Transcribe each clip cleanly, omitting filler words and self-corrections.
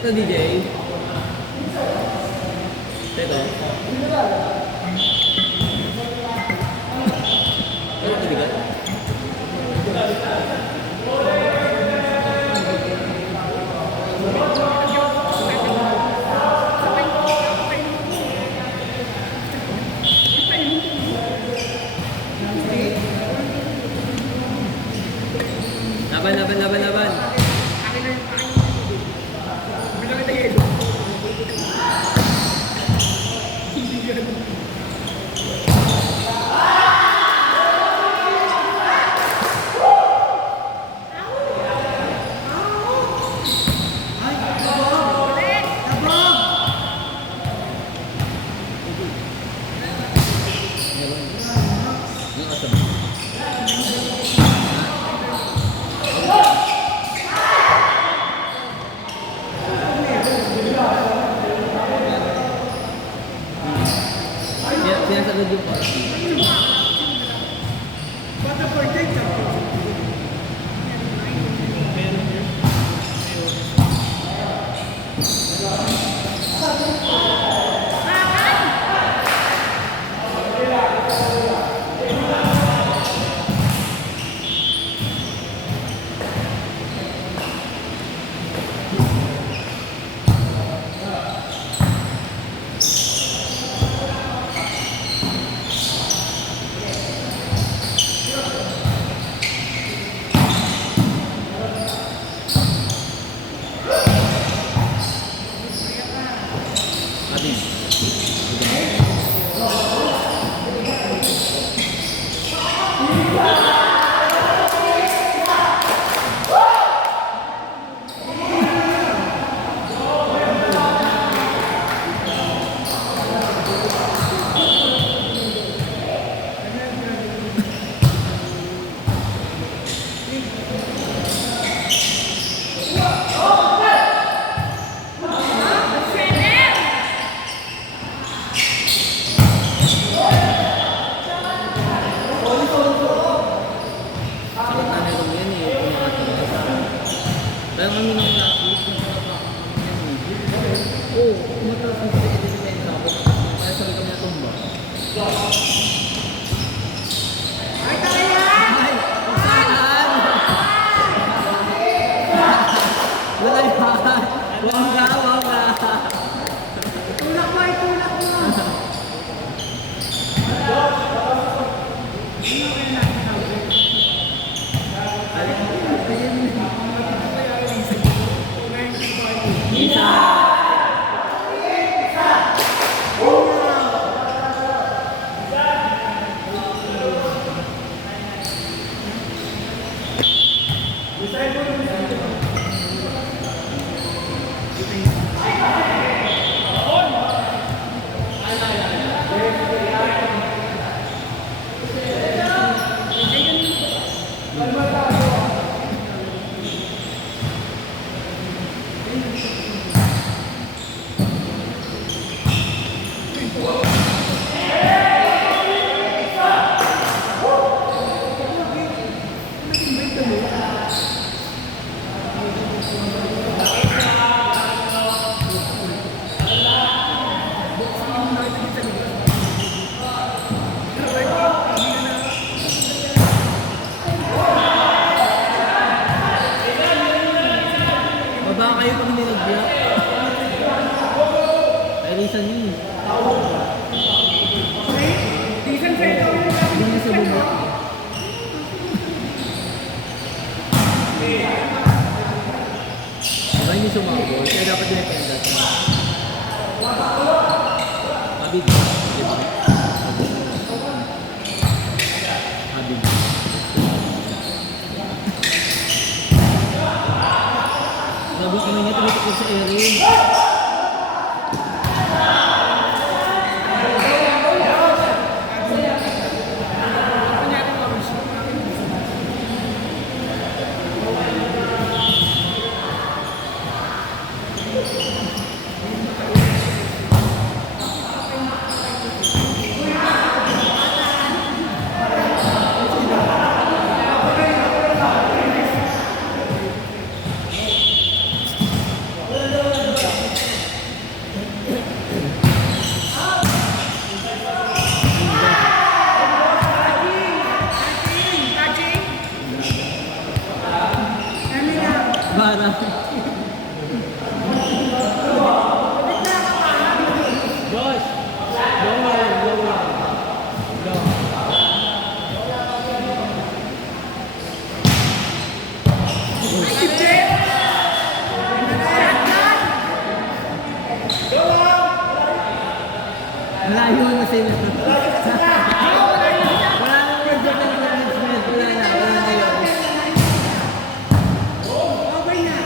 ito, DJ. Ito. Ano ito, bigat? Laban. Sinasagad yung party. Kaya kami nang oo, kumataas ang pinag-depensa ako. Kaya sabi kami natumba. Ay, kakayan! Ay! Saan? Wala yan! Wala ka! Tulak mo. Baba kayo pag hindi nag-block. Ay, reason yun. Decent sa'yo daw yung Hindi na sa baba. Diba hindi sumabot? Kaya dapat dependent. Abig. Abig. Sabi kami niya tumitikot sa area. Malayo na sila. Wala nang word of encouragement. Wala na yun. Okay na.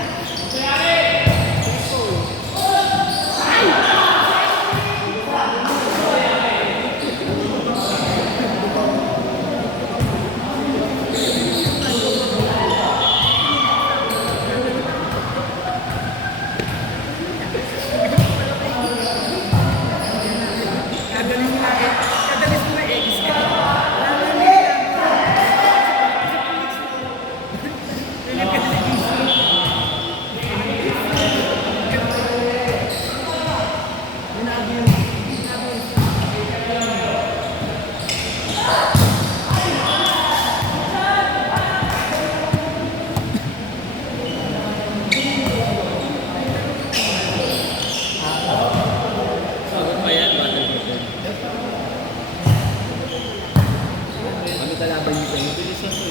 Kadalis mo na eggs ka. Sagot pa yan, battle ko. Kami kalaban niyo kayo. Bilis lang po.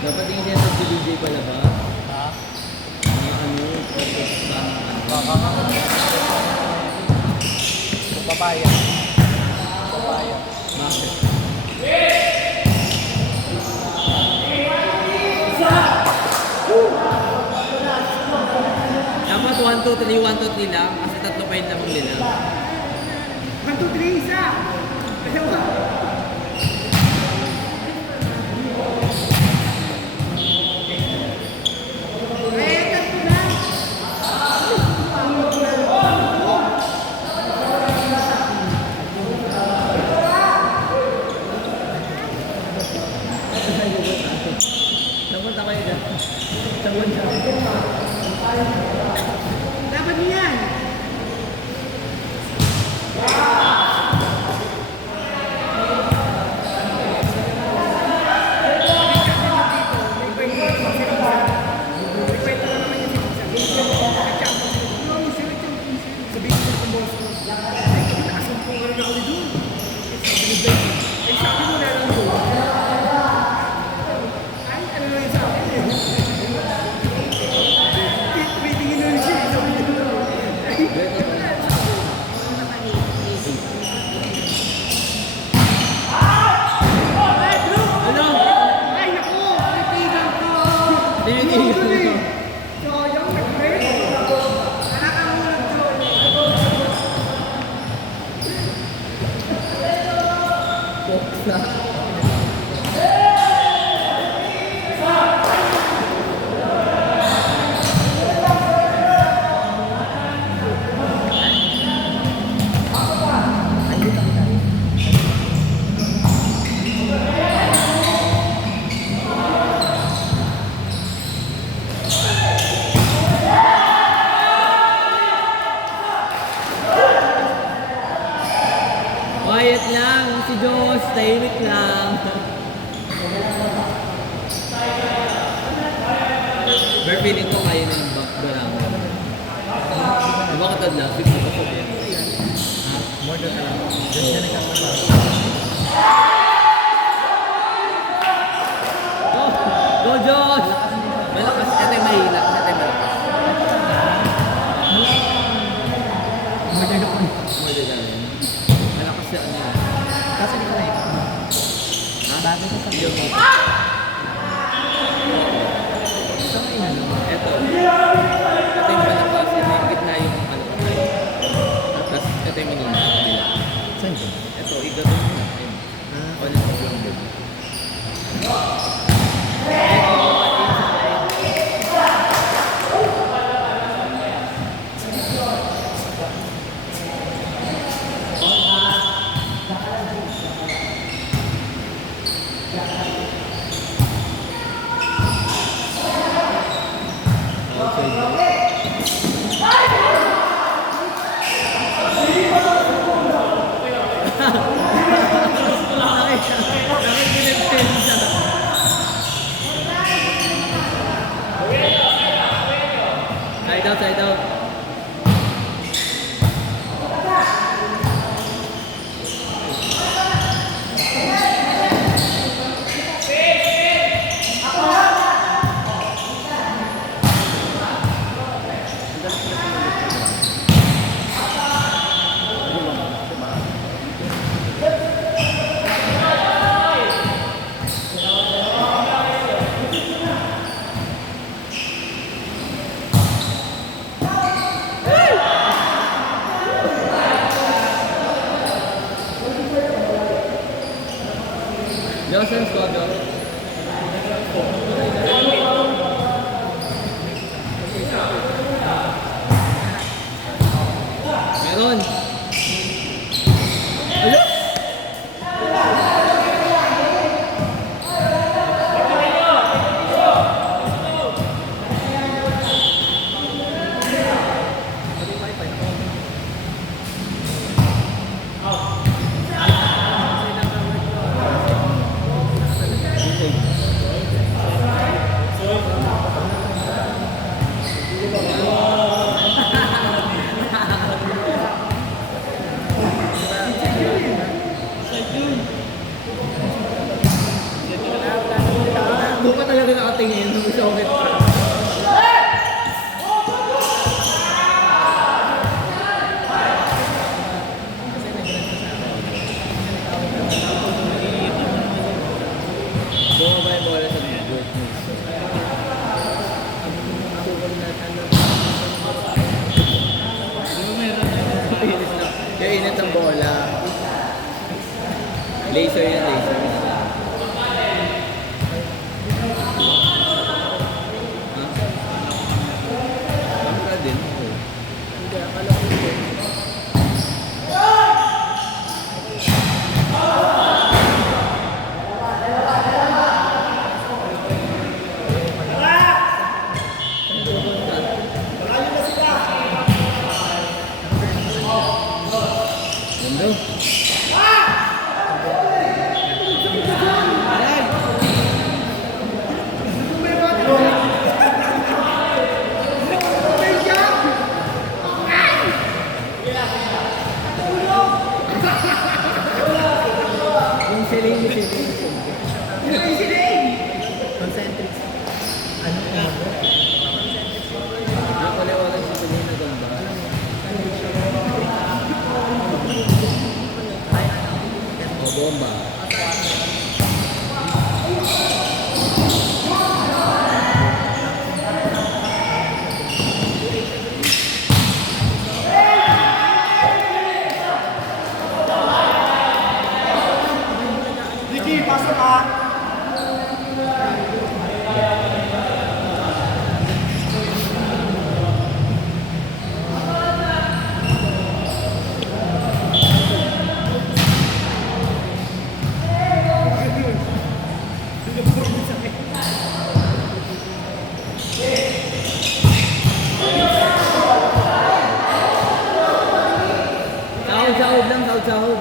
Dapat yung siya sa DJ pala ba? Ha? Ano, focus sa Baka nga. Papaya. Papaya. market. Dapat 1, 2, 3, 1, 2, 3 lang kasi tatlo pa yun lamang nila. 1, 2, 3, isa. Dalawa. Eh, tatlo na. Napunta kayo dyan. Sabuan siya. Dapat mo yan. Ano? Ay, naku! Titigan ko! Tinitigan ko. Sayang, nag-break. Nakakahulog doon. Poksa. Quiet lang, si Josh, tahimik lang. Pero feeling ko kaya na yung background. Diba katadla? Fix ko po yan. More than alam. Diyan siya nagkakaroon. Go! Go Josh! Malakas, ito yung mahina. Ito yung malakas. More than ako. More than that. Malakas siya ano yun. Kasi di ko na ito. Ha? Bagay ko sa Yung Ito nga inano. ito. Ito yung malakas. Ito yung gitna yung malakas. Tapos ito yung minina. Kabila. Saan yun? Ito, igato mo natin. O, nasa yung din. Side out, side out. Jocelyn Scodo. Meron. Alo! Doon ka talaga nakatingin. Gusto ko kita. Bumaba yung bola sa good news. Yung init ng bola. Laser yan, laser. Bangka din. Mundo. Yung siling ni siling. Concentric. Ano po? Nakaliwala si siling na ganda. O bomba. Ricky, pasok ka. Sahod lang, sahod.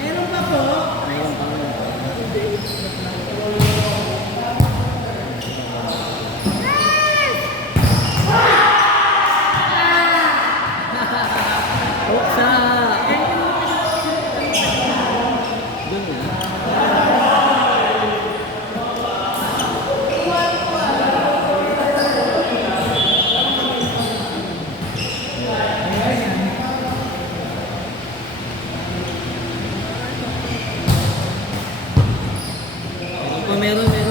Meron pa po. Mayroon pa naman. Uksa! Doon na. Meron pa, meron.